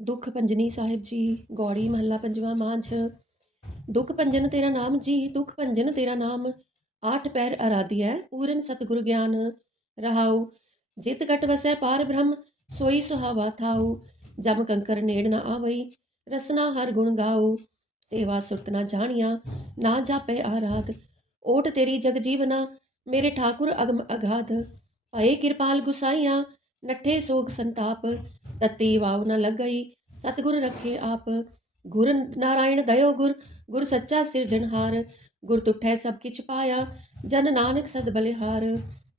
ਦੁੱਖ ਭੰਜਨੀ ਸਾਹਿਬ ਜੀ ਗੌੜੀ ਮਹੱਲਾ ਪੰਜਵਾਂ ਮਾਝ। ਦੁੱਖ ਭੰਜਨ ਤੇਰਾ ਨਾਮ ਜੀ, ਦੁੱਖ ਭੰਜਨ ਤੇਰਾ ਨਾਮ। ਆਠ ਪੈਰ ਅਰਾਧਿਐ ਪੂਰਨ ਸਤਿਗੁਰ ਗਿਆਨ। ਰਹਾਉ, ਜਿਤ ਘਟ ਵਸੈ ਪਾਰ ਬ੍ਰਹਮ, ਸੋਈ ਸੁਹਾਵਾ ਥਾਉ। ਜਮ ਕੰਕਰ ਨੇੜ ਨ ਆਵਈ, ਰਸਨਾ ਹਰ ਗੁਣ ਗਾਉ। ਸੇਵਾ ਸੁਰਤ ਨਾ ਜਾਣੀਆਂ, ਨਾ ਜਾਪੈ ਆਰਾਧ। ਓਟ ਤੇਰੀ ਜਗ ਜੀਵਨਾ, ਮੇਰੇ ਠਾਕੁਰ ਅਗਮ ਅਗਾਧ। ਭਏ ਕਿਰਪਾਲ ਗੁਸਾਈਆਂ, ਨੱਠੇ ਸੋਗ ਸੰਤਾਪ। ਤਤੀ ਵਾਵ ਨ ਲੱਗਈ। ਸਤਿਗੁਰ ਰੱਖੇ ਆਪ, ਗੁਰ ਨਾਰਾਇਣ ਦਇਓ ਗੁਰ ਗੁਰ ਸੱਚਾ ਸਿਰਜਣਹਾਰ ਗੁਰ ਤੁਠੈ ਸਭ ਕਿਛ ਪਾਇਆ, ਜਨ ਨਾਨਕ ਸਦ ਬਲਿਹਾਰ।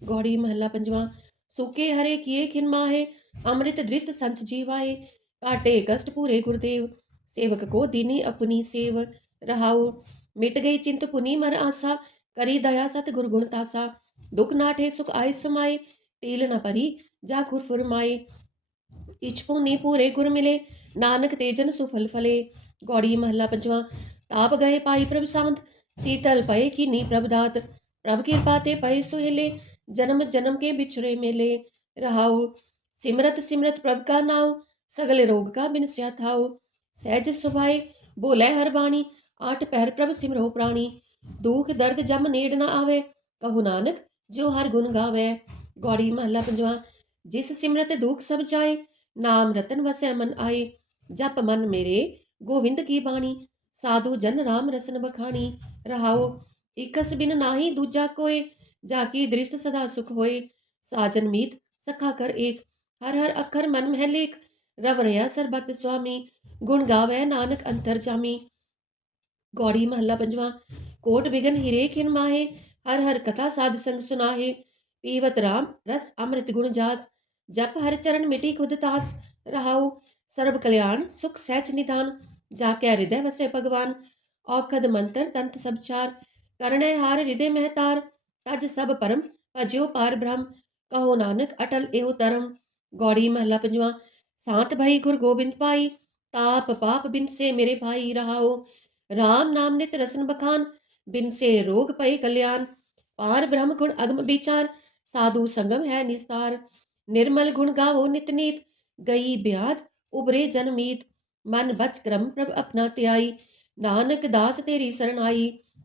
ਗੌੜੀ ਮਹੱਲਾ ਪੰਜਵਾਂ, ਸੁਕੇ ਹਰੇ ਕੀਏ ਖਿਨ ਮਾਹੇ, ਅੰਮ੍ਰਿਤ ਦ੍ਰਿਸ਼ਟ ਸੰਚ ਜੀਵਾਏ ਕਾਟੇ ਕਸ਼ਟ ਪੂਰੇ ਗੁਰਦੇਵ, ਸੇਵਕ ਕੋ ਦੀਨੀ ਆਪਣੀ ਸੇਵ। ਰਹਾਉ, ਮਿਟ ਗਈ ਚਿੰਤ ਪੁਨੀ ਮਰ ਆਸਾ, ਕਰੀ ਦਇਆ ਸਤ ਗੁਰ ਗੁਣ ਤਾਸਾ। ਦੁਖ ਨਾਠੇ ਸੁਖ ਆਇ ਸਮਾਏ ਤੀਲ ਨਾ ਪਰੀ ਜਾ ਗੁਰ ਫੁਰਮਾਏ। ਇਛ ਪੁਨੀ ਪੂਰੇ ਗੁਰ ਮਿਲੇ, ਨਾਨਕ ਤੇਜਨ ਸੁਫਲ ਫਲੇ ਗੌੜੀ ਮਹੱਲਾ ਪੰਜਵਾਂ, ਤਾਪ ਗਏ ਪਾਈ ਪ੍ਰਭ ਸੰਤ ਸੀਤਲ ਪਏ ਕੀਨੀ ਪ੍ਰਭ ਦਾਤ। ਪ੍ਰਭ ਕਿਰਪਾ ਤੇ ਪਏ ਸੁਹੇਲੇ ਜਨਮ ਜਨਮ ਕੇ ਵਿਛੜੇ ਮੇਲੇ। ਰਹਾਉ, ਸਿਮਰਤ ਸਿਮਰਤ ਪ੍ਰਭ ਕਾ ਨਾਉ, ਸਗਲੇ ਰੋਗ ਕਾ ਬਿਨਸਿਆ ਥਾਉ। ਸਹਿਜ ਸੁਭਾਏ, ਬੋਲੇ ਹਰ ਬਾਣੀ ਆਠ ਪੈਰ ਪ੍ਰਭ ਸਿਮਰੋ ਪ੍ਰਾਣੀ। ਦੁਖ ਦਰਦ ਜਮ ਨੇੜ ਨਾ ਆਵੇ, ਕਹੂ ਨਾਨਕ, ਜੋ ਹਰ ਗੁਣ ਗਾਵੇ। ਗੌੜੀ ਮਹੱਲਾ ਪੰਜਵਾਂ, ਜਿਸ ਸਿਮਰਤ ਦੁਖ ਸਭ ਜਾਏ ਨਾਮ ਰਤਨ ਵਸੈ ਮਨ ਆਏ, ਜਪ ਮਨ ਮੇਰੇ, ਗੋਵਿੰਦ ਕੀ ਬਾਣੀ? ਸਾਧੂ ਜਨ ਰਾਮ ਰਸਨ ਬਖਾਣੀ ਰਹਾਓ ਇਕਸ ਬਿਨ ਨਾਹੀ ਦੂਜਾ ਕੋਏ, ਜਾ ਕੀ ਦ੍ਰਿਸ਼ਟ ਸਦਾ ਸੁਖ ਹੋਏ, ਸਾਜਨ ਮੀਤ ਸਖਾ ਕਰ ਏਕ, ਹਰ ਹਰ ਅੱਖਰ ਮਨ ਮਹਿ ਲੇਖ, ਰਵ ਰਿਆ ਸਰਬਤ ਸੁਆਮੀ, ਗੁਣ ਗਾਵੇ ਨਾਨਕ ਅੰਤਰ ਜਾਮੀ। ਗੌੜੀ ਮਹੱਲਾ ਪੰਜਵਾਂ, ਕੋਟ ਬਿਗਨ ਹਿਰੇ ਖਿਨ ਮਾਹੇ, ਹਰ ਹਰ ਕਥਾ ਸਾਧ ਸੰਗ ਸੁਨਾਹੇ, ਪੀਵਤ ਰਾਮ ਰਸ ਅੰਮ੍ਰਿਤ ਗੁਣ ਜਾਸ ਜਪ ਹਰ ਚਰਨ ਮਿਟੀ ਖੁਦ ਤਾਸ ਰਹਾਉ। ਸਰਬ ਕਲਿਆਣ, ਸੁਖ ਸਹਿਜ ਨਿਦਾਨ ਜਾ ਕੇ ਹਿਰਦੈ ਵਸੇ ਭਗਵਾਨ। ਔਖਦ ਮੰਤਰ ਤੰਤ ਸਭ ਚਾਰ ਕਰਣੇ ਹਾਰ ਹਿਰਦੇ ਮਹਤਾਰ ਤਜ ਸਭ ਪਰਮ, ਭਜਿਓ ਪਾਰ ਬ੍ਰਹਮ। ਕਹੋ ਨਾਨਕ ਅਟਲ ਇਹੋ ਧਰਮ। ਗੌੜੀ ਮਹੱਲਾ ਪੰਜਵਾਂ, ਸਾਤ ਭਈ ਗੁਰ ਗੋਬਿੰਦ ਪਾਈ ਤਾਪ ਪਾਪ ਬਿਨ ਸੇ ਮੇਰੇ ਭਾਈ ਰਹਾਓ ਰਾਮ ਨਾਮ ਨਿਤ ਰਸਨ ਬਖਾਨ, ਬਿਨ ਸੇ ਰੋਗ ਪਈ ਕਲਿਆਣ। ਪਾਰ ਬ੍ਰਹਮ ਗੁਣ ਅਗਮ ਵਿਚਾਰ, ਸਾਧੂ ਸੰਗਮ ਹੈ ਨਿਸਤਾਰ। ਨਿਰਮਲ ਗੁਣ ਗਾਵੋ ਨਿਤ ਗਈ ਬਿਆਦ ਉਬਰੇ ਜਨਮੀਤ ਮਨ ਬਚ ਕਰਮ ਪ੍ਰਭ ਆਪਣਾ ਧਿਆਈ ਨਾਨਕ ਦਾਸ ਤੇਰੀ ਸਰਣ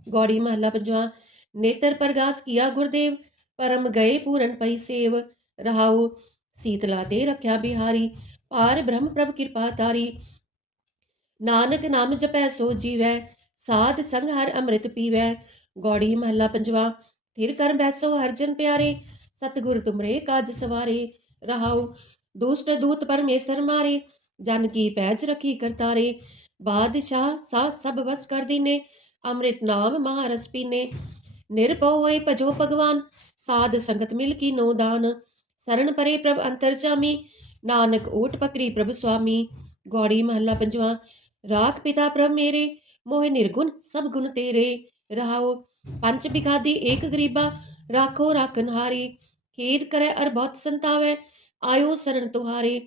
ਗੌੜੀ ਮਹੱਲਾ ਪੰਜਵਾਂ ਨੇਤਰ ਪ੍ਰਗਾਸ ਕੀਆ ਗੁਰਦੇਵ, ਪਰਮ ਗਏ ਪੂਰਨ ਪਈ ਸੇਵ, ਰਹਾਉ ਸੀਤਲਾ ਦੇ ਰੱਖਿਆ ਬਿਹਾਰੀ ਪਾਰ ਬ੍ਰਹਮ ਪ੍ਰਭ ਕਿਰਪਾ ਤਾਰੀ, ਨਾਨਕ ਨਾਮ ਜਪੈ ਸੋ ਜੀਵੈ, ਸਾਧ ਸੰਗ ਹਰ ਅੰਮ੍ਰਿਤ ਪੀਵੈ, ਗੌੜੀ ਮਹੱਲਾ ਪੰਜਵਾ ਥਿਰ ਕਰ ਬੈਸੋ ਹਰਜਨ ਪਿਆਰੇ ਸਤਿਗੁਰ ਤੁਮਰੇ ਕਾਜ ਸਵਾਰੇ, ਰਹਾਉ ਦੁਸ਼ਟ ਦੂਤ ਪਰਮੇਸ਼ਰ ਮਾਰੇ, ਜਨ ਕੀ ਪੈਜ ਰਖੀ ਕਰਤਾਰੇ, ਬਾਦਸ਼ਾਹ ਸਾਥ ਸਭ ਵਸ ਕਰ ਦੀਨੇ, ਅੰਮ੍ਰਿਤ ਨਾਮ ਮਹਾਰਸ ਪੀਨੇ ਨਿਰਭਉ ਹੋਏ ਭਜੋ ਭਗਵਾਨ, ਸਾਧ ਸੰਗਤ ਮਿਲ ਕੀ ਨੋ ਦਾਨ ਸਰਣ ਪਰੇ ਪ੍ਰਭ ਅੰਤਰ ਨਾਨਕ ਓਟ ਪਕਰੀ ਪ੍ਰਭ ਸੁਆਮੀ, ਗੌੜੀ ਮਹੱਲਾ ਪੰਜਵਾ, ਰਾਖ ਪਿਤਾ ਪ੍ਰਭ ਮੇਰੇ, ਮੋਹਿ ਨਿਰਗੁਣ ਸਭ ਗੁਣ ਤੇਰੇ ਰਹਾਓ ਪੰਜ ਬਿਗਾਦੀ ਏਕ ਗਰੀਬਾ, ਰਾਖੋ ਰਾਖਨ ਹਾਰੀ ਖੇਦ ਕਰੈ ਅਰ ਬਹੁਤ ਸੰਤਾਵੈ, ਆਇਓ ਸਰਣ ਤੁਹਾਰੇ,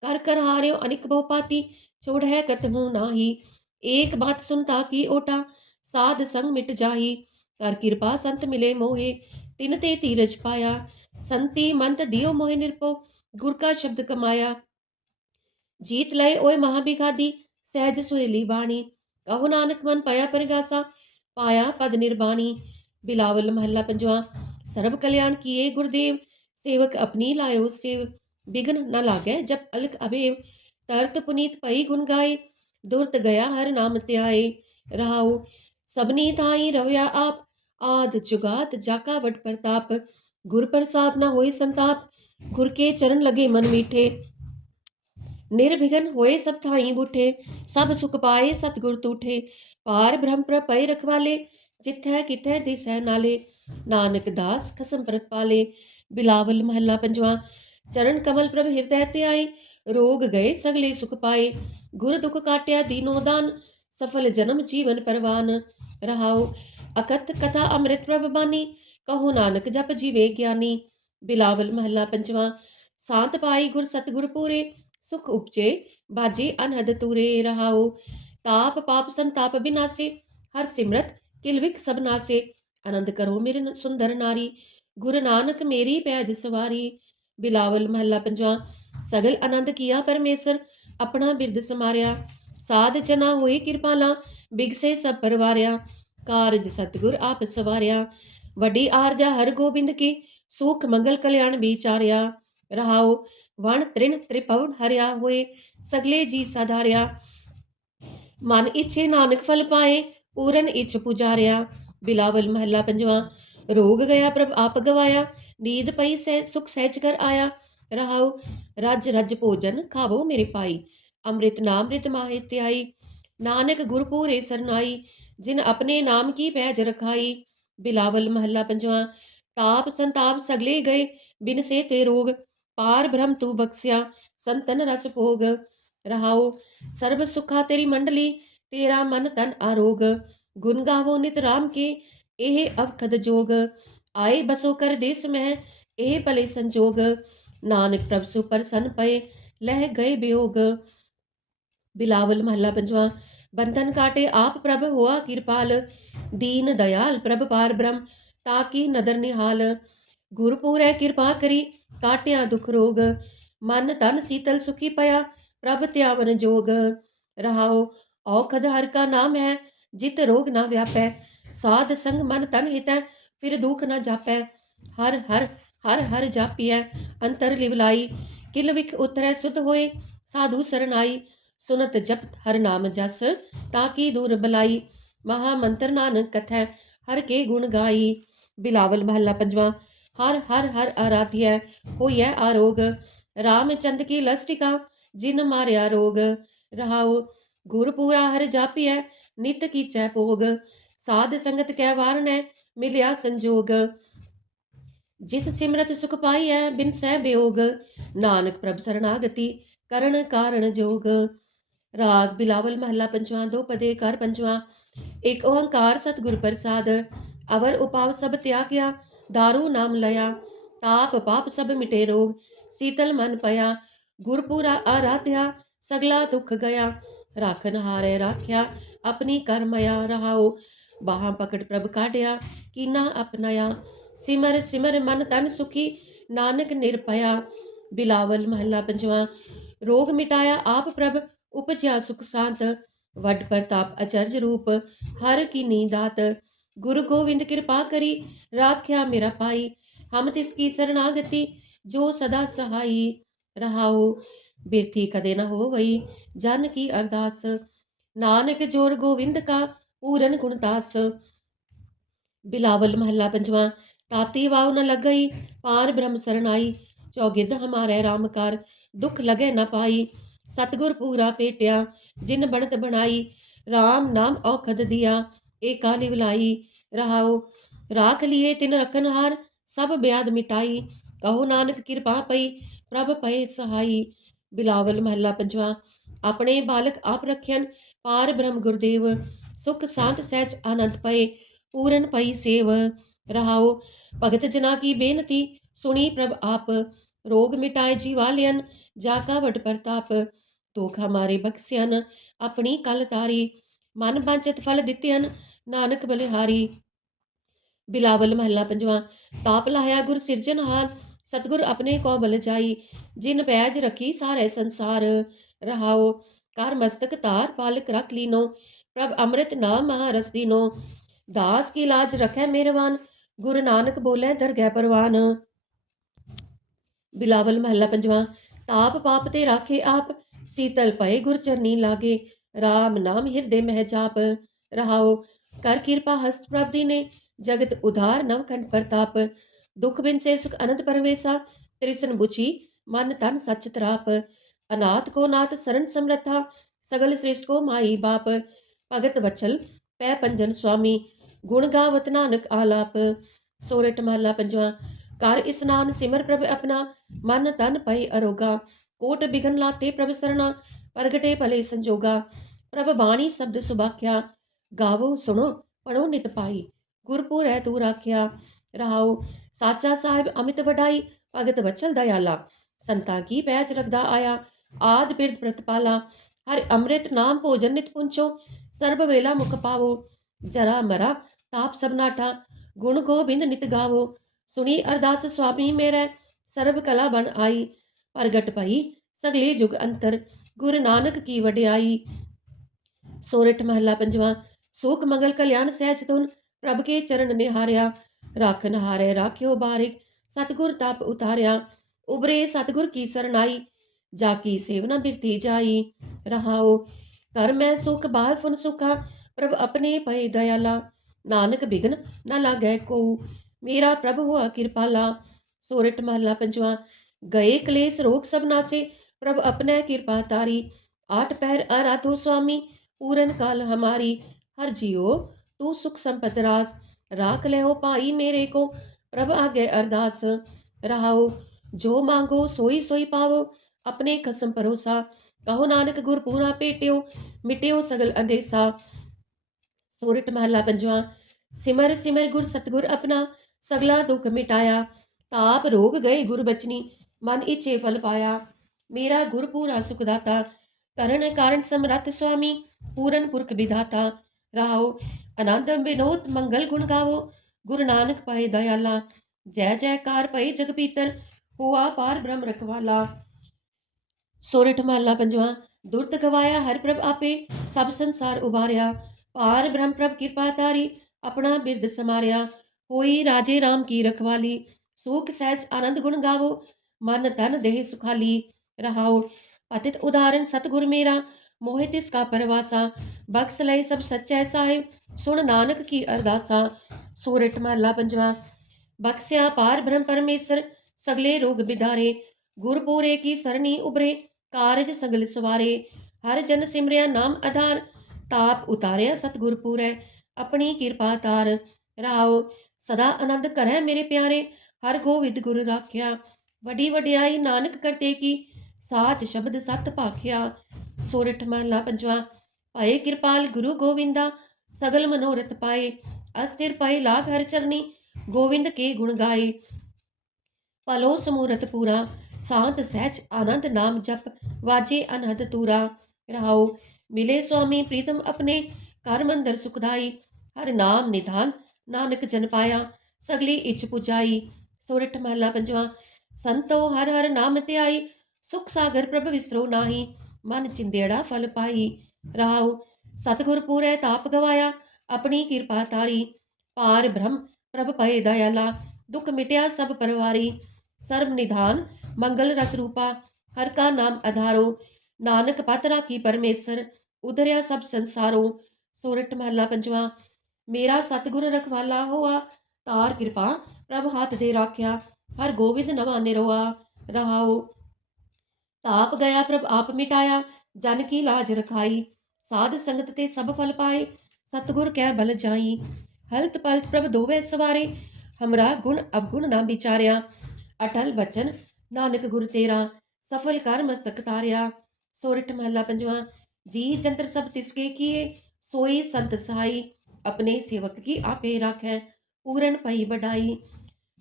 ਕਰ ਕਰ ਹਾਰਿਓ ਅਨਿਕ ਬਹੁ ਪਾਤੀ, ਛੋੜ ਹੈ ਕਤਹੂ ਨਾਹੀ, ਏਕ ਬਾਤ ਸੁਨਤਾ ਕੀ ਓਟਾ, ਸਾਧ ਸੰਗ ਮਿਟ ਜਾਹੀ, ਕਰ ਕਿਰਪਾ ਸੰਤ ਮਿਲੇ ਮੋਹਿ, ਤਿਨ ਤੇ ਧੀਰਜ ਪਾਇਆ, ਸੰਤੀ ਮੰਤ ਦਿਓ ਮੋਹਿ ਨਿਰਪੋ ਗੁਰ ਕਾ ਸ਼ਬਦ ਕਮਾਇਆ। ਜੀਤ ਲਏ ਓਏ ਮਹਾਬਿਖਾਦੀ ਸਹਿਜ ਸੁਹੇਲੀ ਬਾਣੀ, ਕਹੋ ਨਾਨਕ ਮਨ ਪਾਇਆ ਪਰਗਾਸਾ, ਪਾਇਆ ਪਦ ਨਿਰਬਾਣੀ, ਬਿਲਾਵਲ ਮਹੱਲਾ ਪੰਜਵਾ ਸਰਬ ਕਲਿਆਣ ਕੀਏ ਗੁਰਦੇਵ ਸੇਵਕ ਆਪਣੀ ਲਾਇਓ ਸੇਵ ਬਿਗਨ ਨ ਲਾਗੈ ਜਪ ਅਲਕ ਅਭੇਵ ਤਰਤ ਪੁਨੀਤ ਭਈ ਗੁਣ ਗਾਏ ਦੁਰਤ ਗਿਆ ਹਰ ਨਾਮ ਧਿਆਏ ਰਹਾਉ ਸਭਨੀ ਥਾਈ ਰਵਿਆ ਆਪ ਆਦ ਜੁਗਾਤ ਜਾਕਾ ਵਟ ਪ੍ਰਤਾਪ ਗੁਰ ਪ੍ਰਸਾਦ ਨ ਹੋਈ ਸੰਤਾਪ ਗੁਰ ਕੇ ਚਰਨ ਲਗੇ ਮਨ ਮੀਠੇ ਨਿਰਭਿਗਨ ਹੋਏ ਸਭ ਥਾਈ ਬੁਠੇ ਸਭ ਸੁਖ ਪਾਏ ਸਤਿਗੁਰ ਤੂਠੇ ਪਾਰ ਬ੍ਰਹਮ ਪ੍ਰਪੈ ਰਖਵਾਲੇ ਜਿੱਥੈ ਕਿਥੈ ਦਿਸੈ ਨਾਲੇ ਨਾਨਕ ਦਾਸ ਖਸਮ ਪ੍ਰਤ ਪਾਲੇ, ਬਿਲਾਵਲ ਮਹੱਲਾ ਪੰਜਵਾ, ਚਰਨ ਕਮਲ ਪ੍ਰਭ ਹਿਰਦੈ ਤੇ ਆਏ ਰੋਗ ਗਏ ਸਗਲੇ ਸੁਖ ਪਾਏ, ਗੁਰ ਦੁਖ ਕਾਟਿਆ ਦੀਨੋ ਦਾਨ, ਸਫਲ ਜਨਮ ਜੀਵਨ ਪਰਵਾਨ, ਰਹਾਉ ਅਕਤ ਕਥਾ ਅੰਮ੍ਰਿਤ ਪ੍ਰਭ ਬਾਣੀ ਕਹੋ ਨਾਨਕ ਜਪ ਜੀਵੇ ਗਿਆਨੀ, ਬਿਲਾਵਲ ਮਹੱਲਾ ਪੰਜਵਾ, ਸਾਤ ਪਾਈ ਗੁਰ ਸਤਿਗੁਰ ਪੂਰੇ, ਸੁਖ ਉਪਜੇ ਬਾਜੇ ਅਨਹਦ ਤੂਰੇ, ਰਹਾਉ ਤਾਪ ਪਾਪ ਸੰਤਾਪ ਬਿਨਾਸੇ, ਹਰ ਸਿਮਰਤ ਕਿਲਵਿਕ ਸਭ ਆਨੰਦ ਕਰੋ, ਮੇਰੇ ਸੁੰਦਰ ਨਾਰੀ, ਗੁਰੂ ਨਾਨਕ ਮੇਰੀ ਪੈਜ ਸਵਾਰੀ, ਬਿਲਾਵਲ ਮਹੱਲਾ ਪੰਜਵਾ ਸਗਲ ਆਨੰਦ ਕੀਆ ਪਰਮੇਸ਼ਰ, ਆਪਣਾ ਬਿਰਦ ਸਮਾਰਿਆ, ਸਾਧ ਜਨਾ ਹੋਈ ਕਿਰਪਾਲਾ ਬਿਗਸੇ ਸਭ ਪਰਵਾਰਿਆ, ਕਾਰਜ ਸਤਗੁਰ ਆਪ ਸਵਾਰਿਆ, ਵੱਡੀ ਆਰਜਾ ਹਰ ਗੋਬਿੰਦ ਕੀ, ਸੁਖ ਮੰਗਲ ਕਲਿਆਣ ਵਿਚਾਰਿਆ ਰਹਾਓ ਵਣ ਤ੍ਰਿਣ ਤ੍ਰਿਪਵਨ ਹਰਿਆ ਹੋਏ, ਸਗਲੇ ਜੀ ਸਾਧਾਰਿਆ, ਮਨ ਇੱਛੇ ਨਾਨਕ ਫਲ ਪਾਏ, ਪੂਰਨ ਇੱਛ ਪੁਜਾਰਿਆ ਬਿਲਾਵਲ ਮਹੱਲਾ ਪੰਜਵਾਂ ਰੋਗ ਗਿਆ ਪ੍ਰਭ ਆਪ ਗਵਾਇਆ ਨੀਂਦ ਪਈ ਸਹਿ ਸੁਖ ਸਹਿਜ ਕਰ ਆਇਆ ਰਹਾਉ ਰੱਜ ਰੱਜ ਭੋਜਨ ਖਾਵੋ ਮੇਰੇ ਪਾਈ ਅੰਮ੍ਰਿਤ ਨਾਮ੍ਰਿਤ ਮਾਹਿ ਧਿਆਈ ਨਾਨਕ ਗੁਰਪੂਰੇ ਸਰਨਾਈ ਜਿਨ ਆਪਣੇ ਨਾਮ ਕੀ ਪੈਜ ਰਖਾਈ ਬਿਲਾਵਲ ਮਹੱਲਾ ਪੰਜਵਾਂ ਤਾਪ ਸੰਤਾਪ ਸਗਲੇ ਗਏ ਬਿਨ ਸੇ ਤੇ ਰੋਗ ਪਾਰ ਬ੍ਰਹਮ ਤੂ ਬਖਸਿਆ ਸੰਤਨ ਰਸ ਭੋਗ ਰਹਾਉ ਸਰਬ ਸੁਖਾ ਤੇਰੀ ਮੰਡਲੀ ਤੇਰਾ ਮਨ ਤਨ ਆਰੋਗ ਗੁਣ ਗਾਵੋ ਨਿਤ ਰਾਮ ਕੇ ਇਹ ਅਵਖਦ ਜੋਗ ਆਏ ਬਸੋ ਕਰ ਦੇਸ ਮਹਿ ਇਹ ਭਲੇ ਸੰਜੋਗ ਨਾਨਕ ਪ੍ਰਭ ਸੁ ਪ੍ਰਸੰਨ ਪਏ ਲਹਿ ਗਏ ਬਿਯੋਗ ਬਿਲਾਵਲ ਮਹੱਲਾ ਪੰਜਵਾਂ ਬੰਧਨ ਕਾਟੇ ਆਪ ਪ੍ਰਭ ਹੋਆ ਕਿਰਪਾਲ ਦੀਨ ਦਇਆਲ ਪ੍ਰਭ ਪਾਰ ਬ੍ਰਹਮ ਤਾਕੀ ਨਦਰ ਨਿਹਾਲ ਗੁਰਪੂਰੈ ਕਿਰਪਾ ਕਰੀ ਕਾਟਿਆ ਦੁਖ ਰੋਗ ਮਨ ਤਨ ਸੀਤਲ ਸੁਖੀ ਪਿਆ ਪ੍ਰਭ ਧਿਆਵਨ ਜੋਗ ਰਹਾਉ ਔਖਦ ਹਰ ਕਾ ਨਾਮ ਹੈ ਜਿਤ ਰੋਗ ਨਾ ਵਿਆਪੈ, ਸਾਧ ਸੰਗ ਮਨ ਤਨ ਹਿਤੈ, ਫਿਰ ਦੁਖ ਨਾ ਜਾਪੈ। ਹਰ ਹਰ ਹਰ ਹਰ ਜਾਪੀਐ, ਅੰਤਰ ਲਿਵਲਾਈ ਕਿਲ ਵਿਖ ਉਤਰੈ ਸੁਧ ਹੋਏ, ਸਾਧੂ ਸਰਨਾਈ ਸੁਨਤ ਜਪਤ ਹਰ ਨਾਮ ਜਸ ਤਾਕੀ ਦੂਰ ਬਲਾਈ। ਮਹਾ ਮੰਤਰ ਨਾਨਕ ਕਥੈ, ਹਰ ਕੇ ਗੁਣ ਗਾਈ। ਬਿਲਾਵਲ ਮਹੱਲਾ ਪੰਜਵਾਂ, ਹਰ ਹਰ ਹਰ ਆਰਾਧਿਐ, ਹੋਈਐ ਆਰੋਗ। ਰਾਮਚੰਦ ਕੀ ਲਸਟਿਕਾ, ਜਿਨ ਮਾਰਿਆ ਰੋਗ। ਰਹਾਉ ਗੁਰ ਪੂਰਾ ਹਰ ਜਾਪੀਐ ਨਿਤ ਕੀਚੈ ਭੋਗ, ਸਾਧ ਸੰਗਤ ਕੈ ਵਾਰਨੈ ਮਿਲਿਆ ਸੰਜੋਗ। ਜਿਸ ਸਿਮਰਤ ਸੁਖ ਪਾਈਐ, ਬਿਨ ਸਹਿ ਬਿਯੋਗ ਨਾਨਕ ਪ੍ਰਭ ਸਰਣਾਗਤੀ ਕਰਨ ਕਾਰਣ ਜੋਗ। ਰਾਗ ਬਿਲਾਵਲ ਮਹੱਲਾ ਪੰਜਵਾਂ, ਦੋ ਪਦੇ ਕਰ ਪੰਜਵਾਂ। ਇੱਕ ਓੰਕਾਰ ਸਤਿਗੁਰ ਪ੍ਰਸਾਦ, ਅਵਰ ਉਪਾਵ ਸਭ ਤਿਆਗਿਆ दारू ਨਾਮ ਲਿਆ ਤਾਪ ਪਾਪ ਸਭ ਮਿਟੇ ਰੋਗ, ਸੀਤਲ ਮਨ ਪਿਆ। ਗੁਰਪੂਰਾ ਆਰਾਧਿਆ, ਸਗਲਾ ਦੁੱਖ ਗਿਆ। ਰਾਖਨ ਹਾਰੇ ਰਾਖਿਆ, ਆਪਣੀ ਕਰਮਇਆ ਰਹਾਓ। ਬਾਹਾਂ ਪਕੜ ਪ੍ਰਭ ਕਾਢਿਆ, ਕੀਨਾ ਅਪਨਾਇਆ ਸਿਮਰ ਸਿਮਰ ਮਨ ਤਨ ਸੁਖੀ, ਨਾਨਕ ਨਿਰਪਇਆ ਬਿਲਾਵਲ ਮਹੱਲਾ ਪੰਜਵਾਂ, ਰੋਗ ਮਿਟਾਇਆ ਆਪ ਪ੍ਰਭ, ਉਪਜਿਆ ਸੁਖ ਸ਼ਾਂਤ। ਵੱਡ ਪ੍ਰਤਾਪ ਅਚਰਜ ਰੂਪ, ਹਰ ਕੀ ਨੀਂਦਾਤ ਗੁਰੂ ਗੋਬਿੰਦ ਕਿਰਪਾ ਕਰੀ, ਰਾਖਿਆ ਮੇਰਾ ਪਾਈ ਹਮ ਤਿਸ ਕੀ ਸਰਣਾਗਤੀ ਜੋ ਸਦਾ ਸਹਾਈ ਰਹਾਓ। ਬਿਰਥੀ ਕਦੇ ਨਾ ਹੋ ਗਈ ਜਨ ਕੀ ਅਰਦਾਸ। ਨਾਨਕ ਜੋਰ ਗੋਵਿੰਦ ਕਾ, ਪੂਰਨ ਗੁਣਦਾਸ ਬਿਲਾਵਲ ਮਹੱਲਾ ਪੰਜਵਾਂ। ਤਾਤੀ ਵਾਉ ਨ ਲੱਗਈ, ਪਾਰ ਬ੍ਰਹਮ ਸਰਣਾਈ ਚੌਗਿੱਦ ਹਮਾਰੇ ਰਾਮ ਦੁਖ ਲਗੇ ਨ ਪਾਈ। ਸਤਗੁਰ ਪੂਰਾ ਪੇਟਿਆ, ਜਿਨ ਬਣਤ ਬਣਾਈ। RAM ਨਾਮ ਔਖਦ ਦਿਆ, ਏਕਾ ਨਿਵਲਾਈ ਰਹਾਉ, ਰਾਖ ਲਿਏ ਤਿਨ ਰਖਨਹਾਰ ਸਭ ਬਿਆਦ ਮਿਟਾਈ। ਕਹੋ ਨਾਨਕ ਕਿਰਪਾ ਪਈ, ਪ੍ਰਭ ਪਏ ਸਹਾਈ। ਬਿਲਾਵਲ ਮਹੱਲਾ ਪੰਜਵਾਂ, ਆਪਣੇ ਬਾਲਕ ਆਪ ਰਖਿਆਨ ਪਾਰ ਬ੍ਰਹਮ ਗੁਰਦੇਵ, ਸੁਖ ਸ਼ਾਂਤ ਸਹਿਜ ਆਨੰਦ ਪਏ, ਪੂਰਨ ਪਈ ਸੇਵ, ਰਹਾਓ, ਭਗਤ ਜਨਾ ਕੀ ਬੇਨਤੀ, ਸੁਣੀ ਪ੍ਰਭ ਆਪ, ਰੋਗ ਮਿਟਾਏ ਜੀਵਾਲਿਅਨ ਜਾ ਕਾ ਵਡ ਪ੍ਰਤਾਪ ਤੋਖ ਹਮਾਰੇ ਬਖਸਿਆਨ ਆਪਣੀ ਕਲ ਤਾਰੀ, ਮਨ ਬਾਂਚਤ ਫਲ ਦਿੱਤਿਆਨ ਨਾਨਕ ਬਲਿਹਾਰੀ। ਬਿਲਾਵਲ ਮਹੱਲਾ ਪੰਜਵਾਂ, ਤਾਪ ਲਾਇਆ ਗੁਰ ਸਿਰਜਨਹਾਰ ਸਤਗੁਰ ਆਪਣੇ ਕੋ ਬਲ ਜਾਈ, ਜਿਨ ਪੈਜ ਰਖੀ ਸਾਰੇ ਸੰਸਾਰ ਰਹਾਓ, ਕਰ ਮਸਤਕ ਤਾਰ ਪਾਲਕ ਰਖ ਲੀਨੋ, ਪ੍ਰਭ ਅੰਮ੍ਰਿਤ ਨਾਮ ਮਹਾਰਸ ਦੀਨੋ, ਦਾਸ ਕੀ ਲਾਜ ਰਖੈ ਮਿਹਰਵਾਨ ਗੁਰੂ ਨਾਨਕ ਬੋਲੇ ਦਰਗਹਿ ਪਰਵਾਨ। ਬਿਲਾਵਲ ਮਹੱਲਾ ਪੰਜਵਾਂ, ਤਾਪ ਪਾਪ ਤੇ ਰਾਖੇ ਆਪ, ਸੀਤਲ ਪਏ ਗੁਰ ਚਰਨੀ ਲਾਗੇ RAM ਨਾਮ ਹਿਰਦੇ ਮਹਿ ਜਾਪ, ਰਹਾਓ, ਕਰ ਕਿਰਪਾ ਹਸਤ ਪ੍ਰਭ ਦੀਨੇ ਜਗਤ ਉਧਾਰ ਨਵ ਨਵਖੰਡ ਪ੍ਰਤਾਪ। ਦੁਖ ਬਿਨ ਸੇ ਸੁਖ ਅਨੰਦ ਪਰਵੇਸਾ ਤ੍ਰਿਸਨ ਬੁਝੀ ਮਨ ਤਨ ਸਚ ਤਰਾਪ, ਅਨਾਥ ਕੋ ਨਾਥ ਸਰਨ ਸਮਰਥਾ, ਸਗਲ ਸ੍ਰਿਸ਼ਟ ਕੋ ਮਾਈ ਬਾਪ, ਭਗਤ ਵਚਲ ਪੈ ਪੰਜਨ ਸੁਆਮੀ, ਗੁਣ ਗਾਵਤ ਨਾਨਕ ਆਲਾਪ ਸੋਰਠ ਮਹਲਾ ਪੰਜਵਾਂ ਕਰ ਇਸਨਾਨ ਸਿਮਰ ਪ੍ਰਭ ਆਪਣਾ, ਮਨ ਤਨ ਪਈ ਅਰੋਗਾ, ਕੋਟ ਬਿਗਨ ਲਾਤੇ ਪ੍ਰਭ ਸਰਣਾ, ਪ੍ਰਗਟੇ ਭਲੇ ਸੰਜੋਗਾ, ਪ੍ਰਭ ਬਾਣੀ ਸ਼ਬਦ ਸੁਭਾਖਿਆ, ਗਾਵੋ ਸੁਣੋ, ਪੜੋ ਨਿਤ ਪਾਈ ਗੁਰਪੁਰ ਹੈ ਤੂੰ ਰਾਖਿਆ ਰਹਾਉ ਸਾਚਾ ਸਾਹਿਬ ਅਮਿਤ ਵਡਾਈ ਭਗਤ ਵਚਲ ਦਇਆਲਾ ਸੰਤਾ ਕੀ ਪੈਜ ਰਖਦਾ ਆਇਆ ਆਦ ਬਿਰਦ ਪ੍ਰਤਪਾਲਾ ਹਰ ਅੰਮ੍ਰਿਤ ਨਾਮ ਭੋਜਨ ਨਿਤ ਪੁੰਚੋ ਸਰਬ ਵੇਲਾ ਮੁਖ ਪਾਵੋ ਜਰਾ ਮਰਾ ਤਾਪ ਸਭ ਗੁਣ ਗੋਬਿੰਦ ਨਿਤ ਗਾਵੋ ਸੁਣੀ ਅਰਦਾਸ ਸੁਆਮੀ ਮੇਰੇ ਸਰਬ ਕਲਾ ਬਣ ਆਈ ਪ੍ਰਗਟ ਭਈ ਸਗਲੇ ਜੁਗ ਅੰਤਰ ਗੁਰ ਨਾਨਕ ਕੀ ਵਡਿਆਈ ਸੋਰਠ ਮਹੱਲਾ ਪੰਜਵਾਂ ਸੁਖ ਮੰਗਲ ਕਲਿਆਣ ਸਹਿਜ ਤੁਨ ਪ੍ਰਭ ਕੇ ਚਰਨ ਨਿਹਾਰਿਆ ਰਾਖਨ ਹਾਰੇ ਰਾਖਿਓ ਬਾਰਿਕ। ਸਤਗੁਰ ਤਪ ਉਤਾਰਿਆ, ਉਬਰੇ ਸਤਗੁਰ ਕੀ ਸਰਨਾਈ, ਜਾ ਕੀ ਸੇਵਨਾ ਬਿਰਤੀ ਜਾਈ। ਰਹਾਓ ਕਰ ਮੈਂ ਸੁਖ, ਬਾਹਰ ਫੁਨ ਸੁਖਾ, ਪ੍ਰਭ ਆਪਣੇ ਪਏ ਦਇਆਲਾ। ਨਾਨਕ ਬਿਗਨ ਨਾ ਲਾਗੈ ਕੋ ਮੇਰਾ ਪ੍ਰਭ ਹੁਆ ਕਿਰਪਾਲਾ। ਸੋਰਠ ਮਹੱਲਾ ਪੰਜਵਾਂ, ਗਏ ਕਲੇਸ਼ ਰੋਗ ਸਭ ਨਾਸੇ, ਪ੍ਰਭ ਆਪਣੇ ਕਿਰਪਾ ਤਾਰੀ। ਆਠ ਪਹਿਰ ਆਰਾਧੋ ਸੁਆਮੀ ਪੂਰਨ ਕਾਲ ਹਮਾਰੀ। ਹਰ ਜਿਉ ਤੂੰ ਸੁਖ ਸੰਪਤ ਰਾਸ। ਰਾਖ ਲਿਓ ਭਾਈ ਮੇਰੇ ਕੋ, ਪ੍ਰਭ ਆਗੇ ਅਰਦਾਸ। ਰਹਾਓ, ਜੋ ਮੰਗੋ ਸੋਈ ਸੋਈ ਪਾਵੋ, ਆਪਣੇ ਖਸਮ ਭਰੋਸਾ। ਕਹੋ ਨਾਨਕ ਗੁਰ ਪੂਰਾ ਭੇਟਿਓ, ਮਿਟਿਓ ਸਗਲ ਅੰਦੇਸਾ। ਸੋਰਠ ਮਹੱਲਾ ਪੰਜਵਾਂ, ਸਿਮਰ ਸਿਮਰ ਗੁਰ ਸਤਗੁਰ ਆਪਣਾ, ਸਗਲਾ ਦੁੱਖ ਮਿਟਾਇਆ। ਤਾਪ ਰੋਗ ਗਏ ਗੁਰ ਬਚਨੀ, ਮਨ ਇਚੇ ਫਲ ਪਾਇਆ। ਮੇਰਾ ਗੁਰ ਪੂਰਾ ਸੁਖ ਦਾਤਾ ਕਰਨ ਕਾਰਨ ਸਮਰੱਥ ਸੁਆਮੀ, ਪੂਰਨ ਪੁਰਖ ਵਿਧਾਤਾ। ਰਹਾਓ ਆਨੰਦ ਬਿਨੋਦ ਮੰਗਲ ਗੁਣ ਗਾਵੋ, ਗੁਰੂ ਨਾਨਕ ਪਾਏ ਦਇਆਲਾ, ਜੈ ਜੈਕਾਰ ਪਏ ਜਗ ਪੀਤਰ ਹੋਆ ਪਾਰ ਬ੍ਰਹਮ ਰਖਵਾਲਾ। ਸੋਰਠ ਮਹੱਲਾ ਪੰਜਵਾਂ, ਦੁਰਤ ਗਵਾਇਆ ਹਰ ਪ੍ਰਭ ਆਪੇ, ਸਭ ਸੰਸਾਰ ਉਬਾਰਿਆ ਪਾਰ ਬ੍ਰਹਮ ਪ੍ਰਭ ਕਿਰਪਾ ਤਾਰੀ ਆਪਣਾ ਬਿਰਦ ਸਮਾਰਿਆ। ਹੋਈ ਰਾਜੇ RAM ਕੀ ਰਖਵਾਲੀ, ਸੂਖ ਸਹਿਜ ਆਨੰਦ ਗੁਣ ਗਾਵੋ, ਮਨ ਤਨ ਦੇਹ ਸੁਖਾਲੀ। ਰਹਾਓ ਪਤਿਤ ਉਦਾਹਰਨ ਸਤਗੁਰ ਮੇਰਾ ਮੋਹਿ ਤਿਸ ਕਾ ਪਰਵਾਸਾ, ਬਖਸ਼ ਲਈ ਸਭ ਸੱਚ ਸੱਚੈ ਸਾਹਿਬ, ਸੁਣ ਨਾਨਕ ਕੀ ਅਰਦਾਸਾ ਸੂਰਠ ਮਹੱਲਾ ਪੰਜਵਾਂ, ਬਖਸ਼ਿਆ ਪਾਰ ਬ੍ਰਹਮ ਪਰਮੇਸ਼ਰ, ਸਗਲੇ ਰੋਗ ਬਿਦਾਰੇ ਗੁਰਪੂਰੇ ਕੀ ਸਰਣੀ ਉਬਰੇ ਕਾਰਜ ਸਗਲ ਸਵਾਰੇ, ਹਰ ਜਨ ਸਿਮਰਿਆ ਨਾਮ ਆਧਾਰ, ਤਾਪ ਉਤਾਰਿਆ ਸਤਗੁਰ ਪੂਰੈ, ਆਪਣੀ ਕਿਰਪਾ ਤਾਰ, ਰਾਓ, ਸਦਾ ਆਨੰਦ ਕਰੈ ਮੇਰੇ ਪਿਆਰੇ, ਹਰ ਗੋਵਿੰਦ ਗੁਰ ਰਾਖਿਆ, ਵੱਡੀ ਵਡਿਆਈ ਨਾਨਕ ਕਰਤੇ ਕੀ, ਸਾਚ ਸ਼ਬਦ ਸਤ ਭਾਖਿਆ ਸੋਰਠ ਮਹਲਾ ਪੰਜਵਾਂ, ਭਏ ਕਿਰਪਾਲ ਗੁਰੂ ਗੋਵਿੰਦਾ, ਸਗਲ ਮਨੋਰਥ ਪਾਏ, ਅਸਥਿਰ ਪਏ ਲਾਗ ਹਰ ਚਰਨੀ, ਗੋਵਿੰਦ ਕੇ ਗੁਣ ਗਾਏ। ਪਲੋ ਸਮੂਰਤ ਪੂਰਾ, ਸਾਤ ਸਹਿਜ ਆਨੰਦ ਨਾਮ ਜਪ, ਵਾਜੇ ਅਨਹਦ ਤੂਰਾ। ਰਹਾਓ ਮਿਲੇ ਸੁਆਮੀ ਪ੍ਰੀਤਮ ਆਪਣੇ ਕਰ ਮੰਦਰ ਸੁਖਦਾਈ ਹਰ ਨਾਮ ਨਿਧਾਨ ਨਾਨਕ ਜਨ ਪਾਇਆ, ਸਗਲੀ ਇੱਛ ਪੁਜਾਈ। ਸੋਰਠ ਮਹਲਾ ਪੰਜਵਾਂ, ਸੰਤੋ ਹਰ ਹਰ ਨਾਮ ਧਿਆਈ, ਸੁਖ ਸਾਗਰ ਪ੍ਰਭ ਵਿਸਰੋ ਨਾਹੀ। ਮਨ ਚਿੰਦੇੜਾ ਫਲ ਪਾਈ। ਰਹਾਉ ਸਤਗੁਰ ਪੂਰੇ ਤਾਪ ਗਵਾਇਆ, ਆਪਣੀ ਕਿਰਪਾ ਤਾਰੀ। ਪਾਰ ਬ੍ਰਹਮ, ਪ੍ਰਭ ਪਏ ਦਇਆਲਾ, ਦੁਖ ਮਿਟਿਆ ਸਭ ਪਰਵਾਰੀ। ਸਰਬ ਨਿਧਾਨ, ਮੰਗਲ ਰਸ ਰੂਪਾ, ਹਰ ਕਾ ਨਾਮ ਆਧਾਰੋ ਨਾਨਕ ਪਤ ਕੀ ਪਰਮੇਸ਼ਰ, ਉਧਰਿਆ ਸਭ ਸੰਸਾਰੋ। ਸੋਰਠ ਮਹਲਾ ਪੰਜਵਾਂ, ਮੇਰਾ ਸਤਗੁਰ ਰਖਵਾਲਾ ਹੋਆ, ਤਾਰ ਕਿਰਪਾ ਪ੍ਰਭ ਹੱਥ ਦੇ ਰਾਖਿਆ, ਹਰ ਗੋਬਿੰਦ ਨਵਾ ਨਿਰਵਾ ਰਹਾਓ ਤਾਪ ਗਿਆ ਪ੍ਰਭ, ਆਪ ਮਿਟਾਇਆ, ਜਨ ਕੀ ਲਾਜ ਰਖਾਈ, ਸਾਧ ਸੰਗਤ ਤੇ ਸਭ ਫਲ ਪਾਏ, ਸਤਗੁਰ ਕਹਿ ਬਲ ਜਾਈ। ਹਲਤ ਪਲਤ ਪ੍ਰਭ ਦੋਵੇ ਸਵਾਰੇ, ਹਮਰਾ ਗੁਣ ਅਵਗੁਣ ਨਾ ਵਿਚਾਰਿਆ। ਅਟਲ ਬਚਨ, ਨਾਨਕ ਗੁਰ ਤੇਰਾ, ਸਫਲ ਕਰ ਮਸਤਕ ਤਾਰਿਆ। ਸੋਰਠ ਮਹਲਾ ਪੰਜਵਾਂ, ਜੀ ਜੰਤਰ ਸਭ ਤਿਸਕੇ ਕੀਏ, ਸੋਈ ਸੰਤ ਸਹਾਈ ਆਪਣੇ ਸੇਵਕ ਕੀ ਆਪੇ ਰਾਖੈ, ਪੂਰਨ ਪਈ ਵਡਾਈ।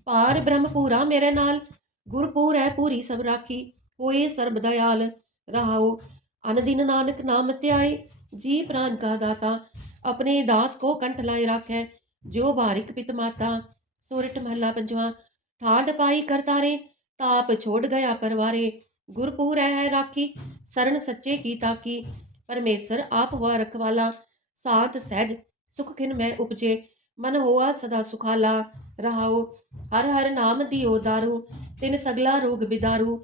ਪਾਰ ਬ੍ਰਹਮ ਪੂਰਾ ਮੇਰੇ ਨਾਲ, ਗੁਰਪੂਰ ਹੈ ਪੂਰੀ ਸਭ ਰਾਖੀ। ਹੋਏ ਸਰਬ ਦਇਆਲ ਰਹਾਓ, ਅਨਦਿਨ ਨਾਨਕ ਨਾਮ ਧਿਆਏ, ਜੀ ਪ੍ਰਾਨ ਕਾ ਦਾਤਾ, ਆਪਣੇ ਦਾਸ ਕੋ ਕੰਠ ਲਾਏ ਰਾਖੈ, ਜੋ ਬਾਰਿਕ ਪਿਤ ਮਾਤਾ ਸੋਰਠ ਮਹਲਾ ਪੰਜਵਾਂ, ਠਾਡ ਪਾਈ ਕਰਤਾਰੇ ਤਾਪ ਛੋੜ ਗਿਆ ਪਰਵਾਰੇ, ਗੁਰਪੂਰ ਹੈ ਰਾਖੀ, ਸਰਨ ਸੱਚੇ ਕੀ ਤਾਕੀ, ਪਰਮੇਸ਼ਰ ਆਪ ਵਾ ਰਖਵਾਲਾ ਸਾਤ ਸਹਿਜ ਸੁਖ ਖਿਨ ਮੈਂ ਉਪਜੇ, ਮਨ ਹੋਆ ਸਦਾ ਸੁਖਾਲਾ ਰਹਾਓ, ਹਰ ਹਰ ਨਾਮ ਦਿਓ ਦਾਰੂ, ਤਿਨ ਸਗਲਾ ਰੋਗ ਬਿਦਾਰੂ